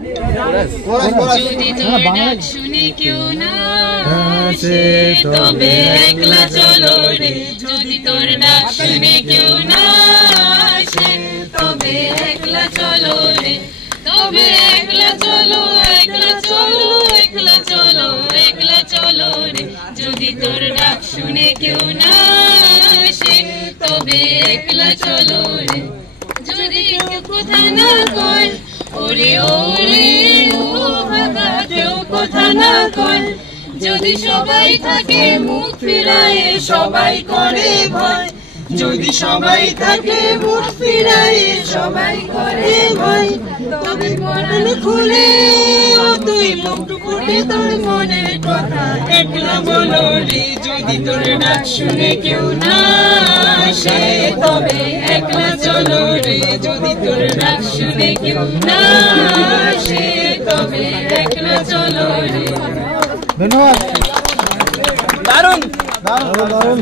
যদি তোর ডাক শুনে কেউ না আসে তবে একলা চলো রে, যদি তোর ডাক শুনে কেউ না আসে তবে একলা চলো রে, তবে একলা চলো, একলা চলো, একলা চলো, একলা চলো রে, যদি তোর ডাক শুনে কেউ না আসে তবে একলা চলো রে। যদি কেউ কথা না কয় ওরে ওরে ও বাবা, কেউ কথা না কয়, যদি সবাই থাকে মুখ ফিরায় সবাই করে ভয়, যদি সবাই থাকে মুখ ফিরায় সবাই করে ভয়, তবে পরাণ খুলে ও তুই মুখ ফুটে তোর মনের কথা একলা বলো রে, যদি তোর ডাক শুনে কেউ না আসে তবে একলা চলো রে, যদি তোর ডাক শুনে কেউ না আসে তবে একলা চলো রে। ধন্যবাদ। দারুণ দারুণ দারুণ।